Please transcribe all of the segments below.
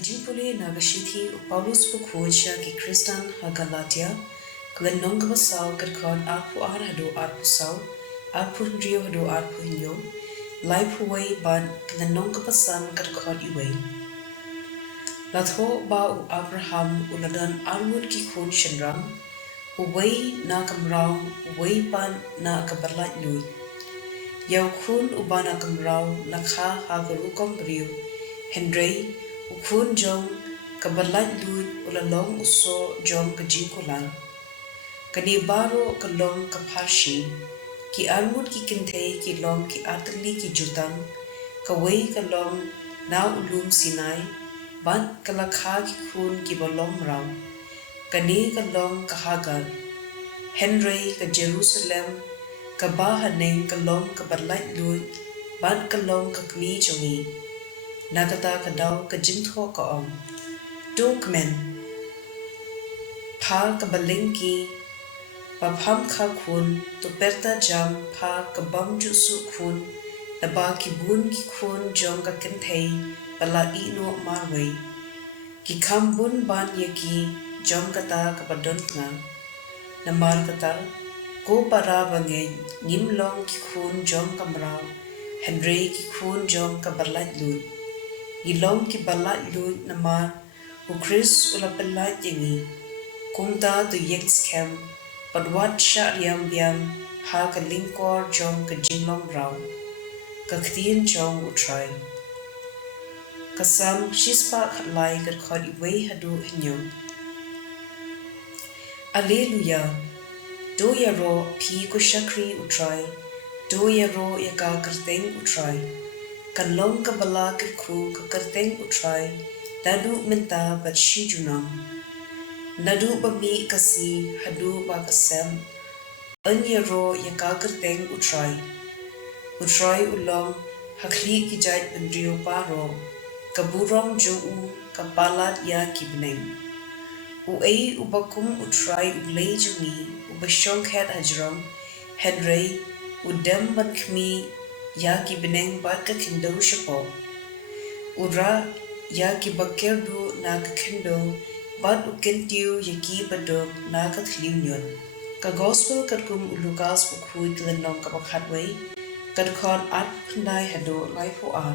Jingpule nagashiti Paulus bukuja ki Kristan hagalatia glenong basau kerkon arpu arhado arpu sau arpu rio hado arpu nyo laipu wei ban glenong basan kerkon iwei latho ba u Abraham uladan armud ki khun shenram uwei na kamrau uwei ban na kabalat lui yau khun ubana kamrau lakha hagarukom brio Henry ukun jong kabalat lui ulalong uso jong kajingkulan kani baro kalong kapharshi ki almud ki kintei ki long ki atli ki jutang kawai kalong na ulum sinai ban kalakha ki khun ki balong raw kani kalong kahagal Henry ka Jerusalem kabahaneng kalong kabalat lui ban kalong kakmi jongi nagata kadaw kajintho kaom dokmen pha kabalingki papham kha khun to perta jam pha kabam ju su khun daba ki bun ki khun jong ka kenthei pala I no marwei ki kham bun ban ye ki jong kata kapadon nga namar kata ko para bange nim long ki khun jong kamrao Henry ki khun jong kabalat lu Ilong ki balat lu nama u Chris ulapalat yengi kumta tu yengs kem padwat sha riam biam ha ka lingkor jong ka jinglong raw ka ktien jong utrai kasam shispa khatlai ka khod iwei hadu hinyo Alleluia do ya ro phi ku shakri utrai do ya ro ya ka kerteng utrai Kalong kabala kirku kakarteng utrai dadu minta bat shijunam nadu bami kasi hadu ba kasem anyero yakakarteng utrai ulong hakli kijait bendrio paro kaburom juu kapalat ya kibneng uei ubakum utrai Blei jungi ubashong het hajrom Henry udem ban khmi ya ki beneng bat ka khindo shapo ura ya ki bakerdu na ka khindo bat ukentiu ya ki badok na ka thliunyon ka gospel katkum Lucas bukhui tlenong ka bakhatwei kadkhon at khandai hado laifu a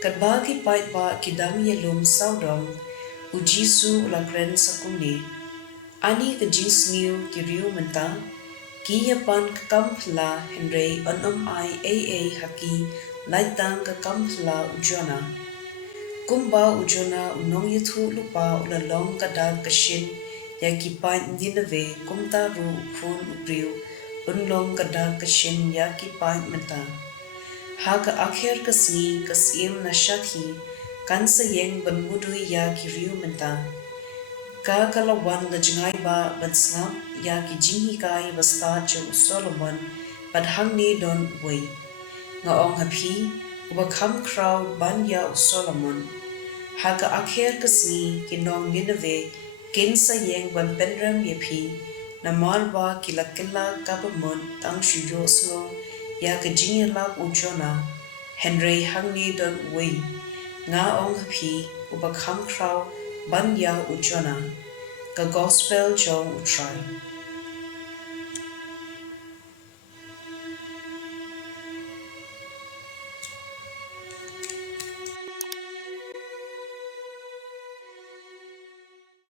kadba ki pait ba kidam yelum saudom u Jisu ulagren sakumni ani ka jinsniu ki riu menta Kiyapan kakampla Henry onom ai aa haki laitang kakampla ujona kumba ujona unong yuthu lupa ulalong kadag kashin yakipan dinave kumta ru khun ubriu unlong kadag kashin yakipan mata haga akhir kasni kasim na shathi kansa yeng banmudui yakiriu mata ka kalawan na jingai ba bansngap ya ki jinghi kai basta chung Solomon padhang ni don wei nga ong hapi uba kham crowd ban ya Solomon haga akher kasni ki nong Nineve kin sa yeng ban penram yepi na malba kilakilla kabamon tang shiro sngo ya ka jinghi la ujona Henry hang ni don wei nga ong hapi uba kham crowd ban ya ujona ka gospel jong utrai